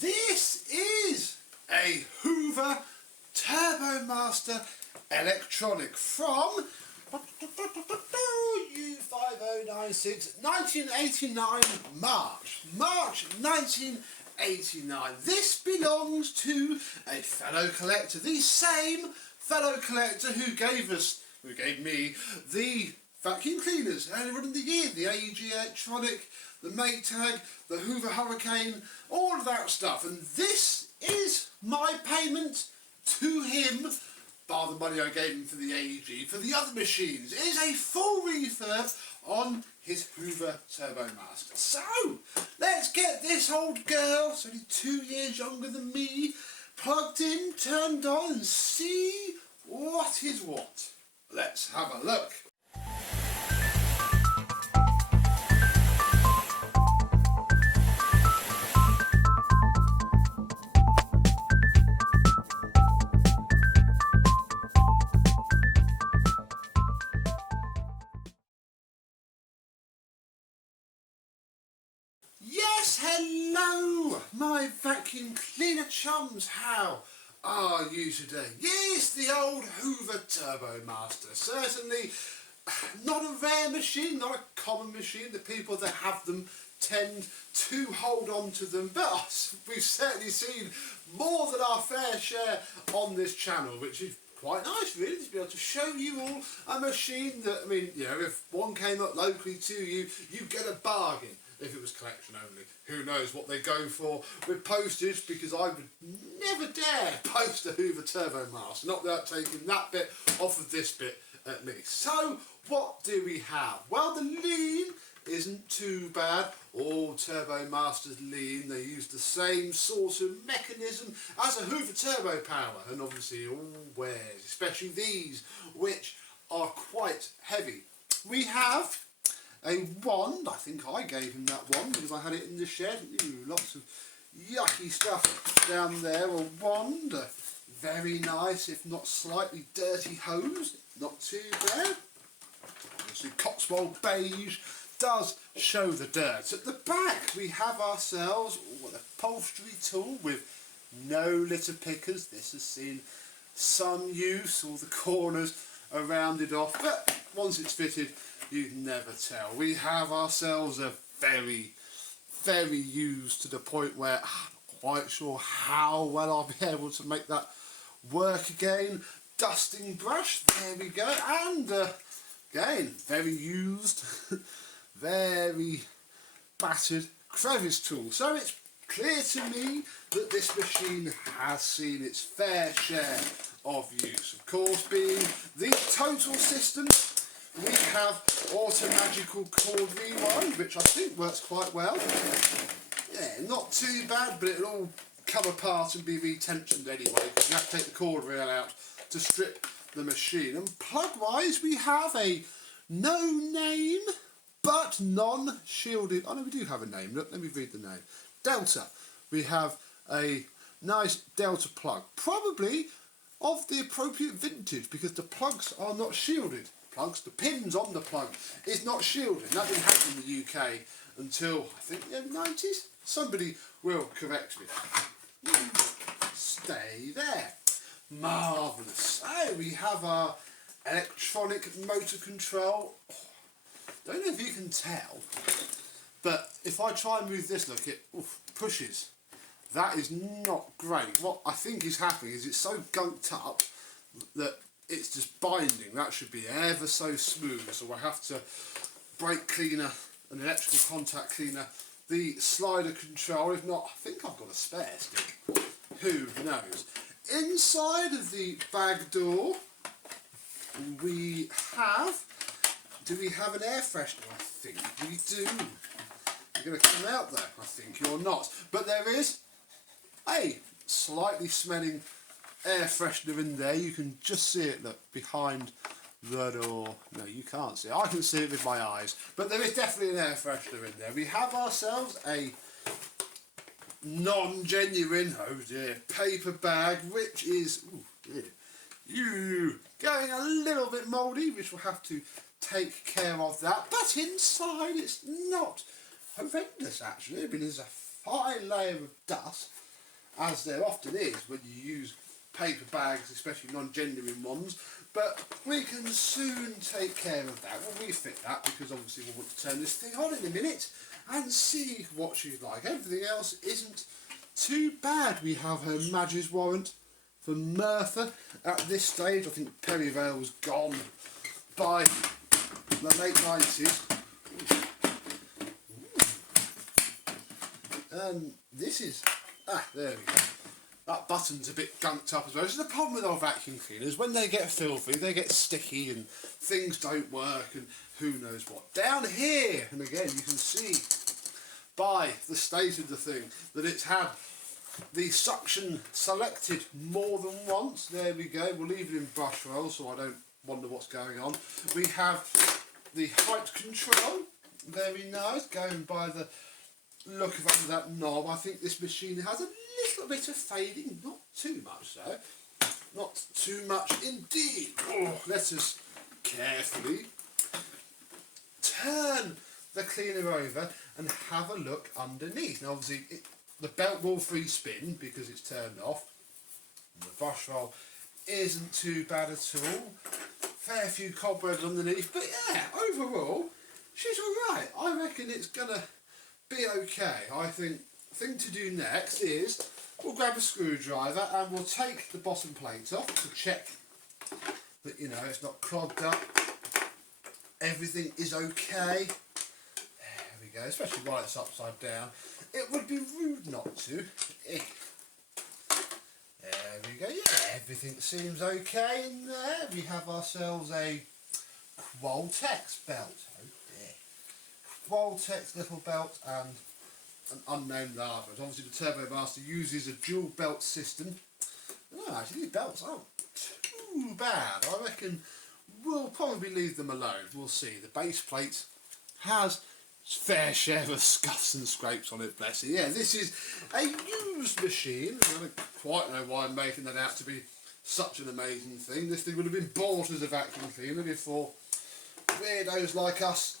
This is a Hoover Turbomaster electronic from U5096, 1989 March 1989. This belongs to a fellow collector, the same fellow collector who gave me the vacuum cleaners earlier in the year, the AEG electronic, the Maytag, the Hoover Hurricane, all of that stuff. And this is my payment to him, bar the money I gave him for the AEG, for the other machines. It is a full refurb on his Hoover Turbomaster. So, let's get this old girl, it's only 2 years younger than me, plugged in, turned on, and see what is what. Let's have a look. Yes, hello, my vacuum cleaner chums. How are you today? Yes, the old Hoover Turbomaster. Certainly not a rare machine, not a common machine. The people that have them tend to hold on to them, but we've certainly seen more than our fair share on this channel, which is quite nice really, to be able to show you all a machine that, I mean, you know, if one came up locally to you, you get a bargain. If it was collection only, who knows what they go for with postage, because I would never dare post a Hoover Turbomaster, not without taking that bit off of this bit at least. So what do we have? Well, the lean isn't too bad. All Turbomasters lean, they use the same sort of mechanism as a Hoover Turbo Power, and obviously all wears, especially these, which are quite heavy. We have a wand. I think I gave him that wand because I had it in the shed. Ooh, lots of yucky stuff down there. A wand, a very nice, if not slightly dirty hose, not too bad. Obviously Cotswold beige does show the dirt. At the back we have ourselves an upholstery tool with no litter pickers. This has seen some use, all the corners are rounded off, but once it's fitted, you'd never tell. We have ourselves a very used, to the point where I'm not quite sure how well I'll be able to make that work again, dusting brush, there we go, and again, very used, very battered crevice tool. So it's clear to me that this machine has seen its fair share of use. Of course, being the total system, we have automagical cord rewind, which I think works quite well. Yeah, not too bad, but it'll all come apart and be retensioned anyway, because you have to take the cord reel out to strip the machine. And plug-wise, we have a no-name, but non-shielded, oh no, we do have a name, look, let me read the name. Delta. We have a nice Delta plug, probably of the appropriate vintage, because the plugs are not shielded. Plugs, the pins on the plug is not shielded. That didn't happen in the UK until I think the 90s. Somebody will correct me. Stay there. Marvellous. So we have our electronic motor control. Don't know if you can tell, but if I try and move this, look, it pushes. That is not great. What I think is happening is it's so gunked up that it's just binding. That should be ever so smooth, so I have to brake cleaner, an electrical contact cleaner, the slider control. If not, I think I've got a spare stick, who knows. Inside of the bag door we have, do we have an air freshener? I think we do. You're going to come out there, I think you're not, but there is a slightly smelling air freshener in there. You can just see it, look, behind the door. No, you can't see it. I can see it with my eyes, but there is definitely an air freshener in there. We have ourselves a non-genuine, oh dear, paper bag, which is going a little bit mouldy, which we'll have to take care of that. But inside it's not horrendous actually. I mean, there's a fine layer of dust, as there often is when you use paper bags, especially non-genuine ones, but we can soon take care of that. We'll refit that because obviously we'll want to turn this thing on in a minute and see what she's like. Everything else isn't too bad. We have her Madge's warrant for Merthyr at this stage. I think Perivale was gone by the late 90s. This is, there we go. That button's a bit gunked up as well. This is the problem with our vacuum cleaners. When they get filthy, they get sticky and things don't work and who knows what. Down here, and again you can see by the state of the thing that it's had the suction selected more than once. There we go. We'll leave it in brush roll so I don't wonder what's going on. We have the height control. Very nice. Going by the look of under that knob, I think this machine has a little bit of fading, not too much though, not too much indeed. Let us carefully turn the cleaner over and have a look underneath. Now obviously the belt will free spin because it's turned off, and the brush roll isn't too bad at all. Fair few cobwebs underneath, but yeah, overall she's alright. I reckon it's gonna be okay. I think the thing to do next is we'll grab a screwdriver and we'll take the bottom plate off to check that, you know, it's not clogged up. Everything is okay. There we go, especially while it's upside down. It would be rude not to. There we go, yeah, everything seems okay in there. We have ourselves a Qualtex belt. Qualtex little belt and an unnamed afterwards. Obviously the Turbomaster uses a dual belt system. No, actually these belts aren't too bad. I reckon we'll probably leave them alone. We'll see. The base plate has its fair share of scuffs and scrapes on it, bless it. Yeah, this is a used machine. I don't quite know why I'm making that out to be such an amazing thing. This thing would have been bought as a vacuum cleaner before weirdos like us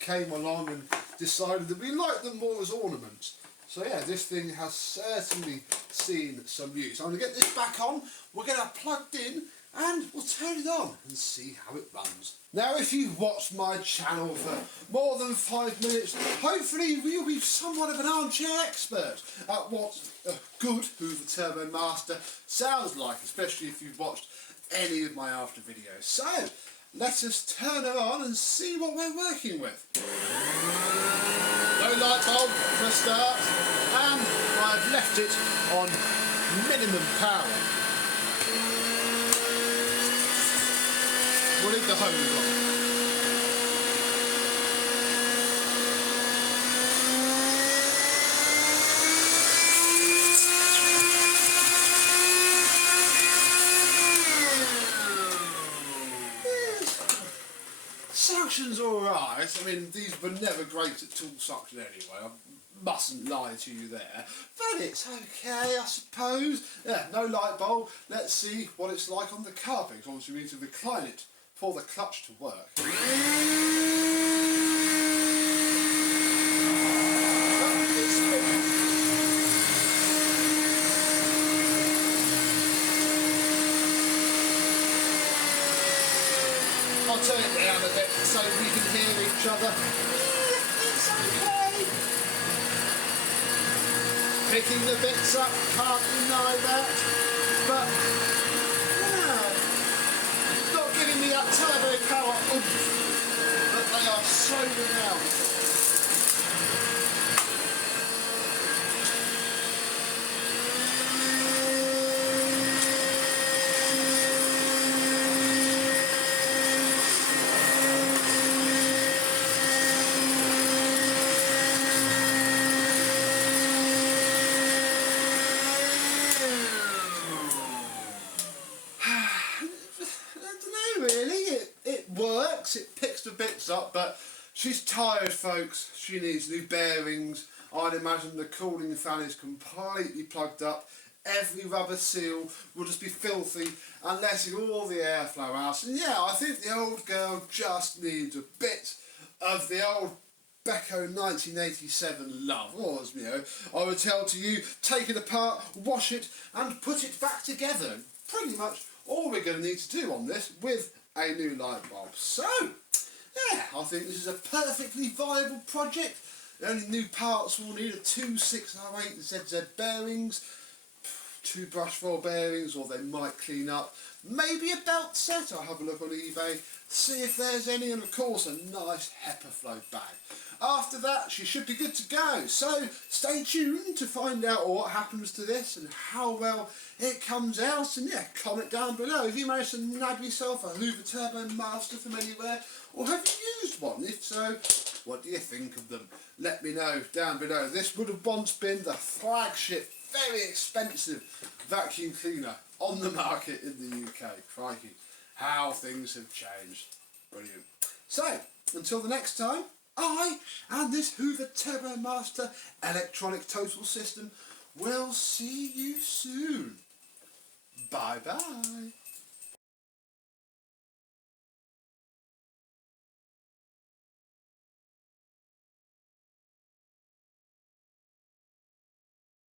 came along and decided that we like them more as ornaments. So yeah, this thing has certainly seen some use. I'm going to get this back on, we'll get it plugged in and we'll turn it on and see how it runs. Now if you've watched my channel for more than 5 minutes, hopefully you'll be somewhat of an armchair expert at what a good Hoover Turbomaster sounds like, especially if you've watched any of my after videos. So let us turn her on and see what we're working with. No light bulb for a start, and I've left it on minimum power. We'll leave the hose on. Suction's alright. I mean, these were never great at tool suction anyway. I mustn't lie to you there. But it's okay, I suppose. Yeah, no light bulb. Let's see what it's like on the carpet. Obviously we need to recline it for the clutch to work. I'll turn it down a bit so we can hear each other. It's okay. Picking the bits up, can't deny that. But, yeah, not giving me that turbo power oomph that they are so renowned for. It picks the bits up, but she's tired, folks. She needs new bearings. I'd imagine the cooling fan is completely plugged up. Every rubber seal will just be filthy and letting all the airflow out. And yeah, I think the old girl just needs a bit of the old Becco 1987 love was, you know. I would tell to you, take it apart, wash it and put it back together. Pretty much all we're going to need to do on this with a new light bulb. So, yeah, I think this is a perfectly viable project. The only new parts we'll need are two 608 ZZ bearings, two brush roll bearings, or they might clean up. Maybe a belt set. I'll have a look on eBay, see if there's any, and of course a nice HEPA flow bag. After that, she should be good to go. So stay tuned to find out what happens to this and how well it comes out. And yeah, comment down below if you managed to nab yourself a Hoover Turbomaster from anywhere, or have you used one? If so, what do you think of them? Let me know down below. This would have once been the flagship, very expensive vacuum cleaner on the market in the UK. Crikey, how things have changed. Brilliant. So, until the next time, I and this Hoover Turbomaster electronic total system will see you soon. Bye bye.